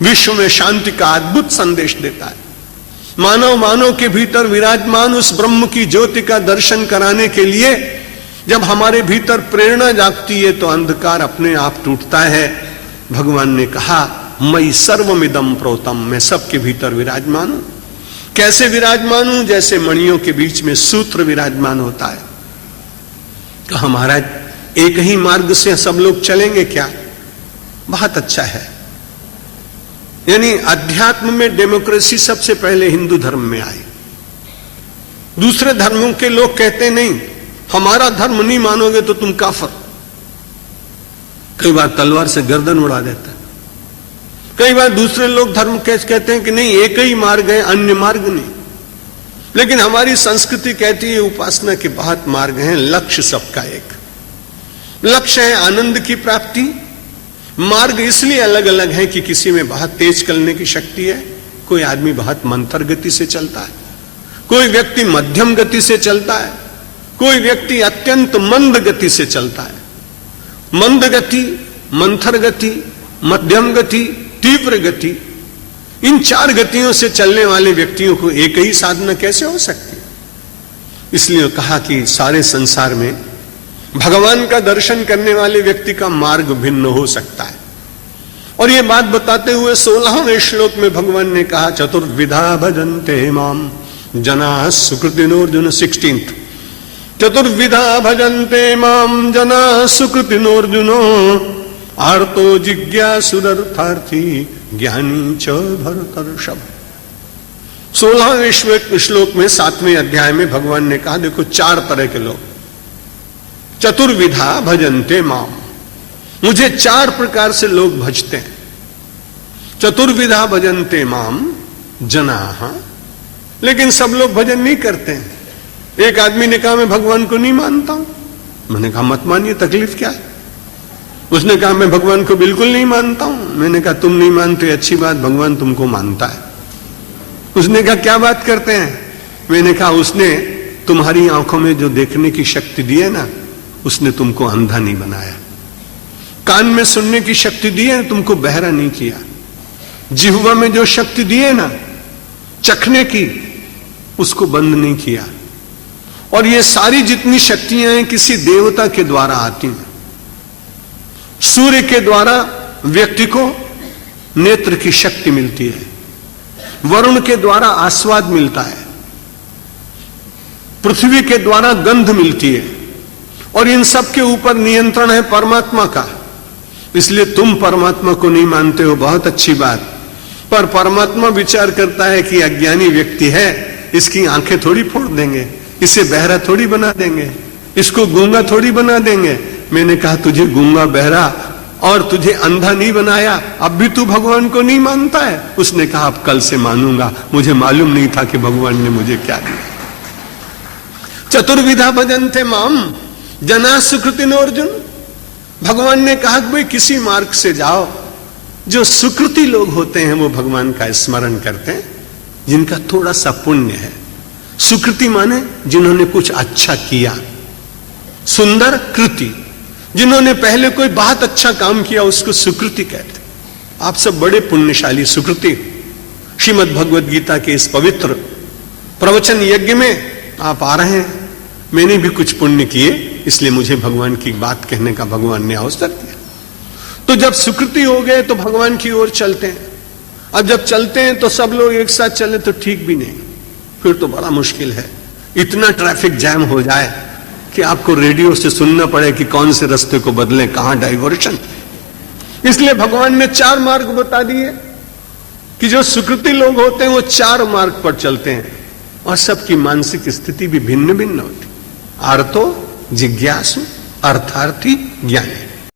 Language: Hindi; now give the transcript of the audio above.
विश्व में शांति का अद्भुत संदेश देता है। मानव के भीतर विराजमान उस ब्रह्म की ज्योति का दर्शन कराने के लिए जब हमारे भीतर प्रेरणा जागती है तो अंधकार अपने आप टूटता है। भगवान ने कहा मई सर्वमिदं प्रोतम, मैं सबके भीतर विराजमान हूं। कैसे विराजमान हूं? जैसे मणियों के बीच में सूत्र विराजमान होता है। कहा महाराज एक ही मार्ग से सब लोग चलेंगे क्या? बहुत अच्छा है। यानी अध्यात्म में डेमोक्रेसी सबसे पहले हिंदू धर्म में आई। दूसरे धर्मों के लोग कहते नहीं हमारा धर्म नहीं मानोगे तो तुम काफर। कई बार तलवार से गर्दन उड़ा देता है। कई बार दूसरे लोग धर्म कहते हैं कि नहीं एक ही मार्ग है, अन्य मार्ग नहीं। लेकिन हमारी संस्कृति कहती है उपासना के बहुत मार्ग हैं, लक्ष्य सबका एक। लक्ष्य है आनंद की प्राप्ति। मार्ग इसलिए अलग अलग है कि किसी में बहुत तेज चलने की शक्ति है, कोई आदमी बहुत मंथर गति से चलता है, कोई व्यक्ति मध्यम गति से चलता है, कोई व्यक्ति अत्यंत मंद गति से चलता है। मंद गति, मंथर गति, मध्यम गति, तीव्र गति, इन चार गतियों से चलने वाले व्यक्तियों को एक ही साधना कैसे हो सकती? इसलिए कहा कि सारे संसार में भगवान का दर्शन करने वाले व्यक्ति का मार्ग भिन्न हो सकता है। और ये बात बताते हुए 16वें श्लोक में भगवान ने कहा चतुर्विधा भजन्ते माम जना सुकृतिनोर्जुन। 16th चतुर्विधा भजन्ते माम जना सुकृतिनोर्जुनो आर्तो जिज्ञासुरर्थार्थी ज्ञानी च भरतर्षभ। 16वें श्लोक में 7वें अध्याय में भगवान ने कहा देखो चार तरह के लोग चतुर्विधा भजन्ते माम, मुझे चार प्रकार से लोग भजते हैं। चतुर्विधा भजन्ते माम जनाः, लेकिन सब लोग भजन नहीं करते हैं। एक आदमी ने कहा मैं भगवान को नहीं मानता हूं। मैंने कहा मत मानिए, तकलीफ क्या है? उसने कहा मैं भगवान को बिल्कुल नहीं मानता हूं। मैंने कहा तुम नहीं मानते अच्छी बात, भगवान तुमको मानता है। उसने कहा क्या बात करते हैं? मैंने कहा उसने तुम्हारी आंखों में जो देखने की शक्ति दी है ना, उसने तुमको अंधा नहीं बनाया। कान में सुनने की शक्ति दी है, तुमको बहरा नहीं किया। जिह्वा में जो शक्ति दी है ना चखने की, उसको बंद नहीं किया। और ये सारी जितनी शक्तियां हैं किसी देवता के द्वारा आती हैं। सूर्य के द्वारा व्यक्ति को नेत्र की शक्ति मिलती है, वरुण के द्वारा आस्वाद मिलता है, पृथ्वी के द्वारा गंध मिलती है, और इन सब के ऊपर नियंत्रण है परमात्मा का। इसलिए तुम परमात्मा को नहीं मानते हो, बहुत अच्छी बात। पर परमात्मा विचार करता है कि अज्ञानी व्यक्ति है, इसकी आंखें थोड़ी फोड़ देंगे, इसे बहरा थोड़ी बना देंगे, इसको गूंगा थोड़ी बना देंगे। मैंने कहा तुझे गूंगा बहरा और तुझे अंधा नहीं बनाया, अब भी तू भगवान को नहीं मानता है? उसने कहा अब कल से मानूंगा, मुझे मालूम नहीं था कि भगवान ने मुझे क्या दिया। चतुर्विधा भजन्ते माम जना सुकृतिनोर्जुन। भगवान ने कहा कि भाई किसी मार्ग से जाओ। जो सुकृति लोग होते हैं वो भगवान का स्मरण करते हैं, जिनका थोड़ा सा पुण्य है। सुकृति माने जिन्होंने कुछ अच्छा किया, सुंदर कृति, जिन्होंने पहले कोई बहुत अच्छा काम किया उसको सुकृति कहते। आप सब बड़े पुण्यशाली सुकृति। श्रीमद् भगवद गीता के इस पवित्र प्रवचन यज्ञ में आप आ रहे हैं। मैंने भी कुछ पुण्य किए, इसलिए मुझे भगवान की बात कहने का भगवान ने अवसर दिया। तो जब सुकृति हो गए तो भगवान की ओर चलते हैं। अब जब चलते हैं तो सब लोग एक साथ चले तो ठीक भी नहीं, फिर तो बड़ा मुश्किल है। इतना ट्रैफिक जैम हो जाए कि आपको रेडियो से सुनना पड़े कि कौन से रास्ते को बदलें, कहां डाइवर्शन। इसलिए भगवान ने चार मार्ग बता दिए कि जो सुकृति लोग होते हैं वो चार मार्ग पर चलते हैं, और सबकी मानसिक स्थिति भी भिन्न भिन्न होती। आर्तो जिज्ञासु अर्थार्थी ज्ञानी।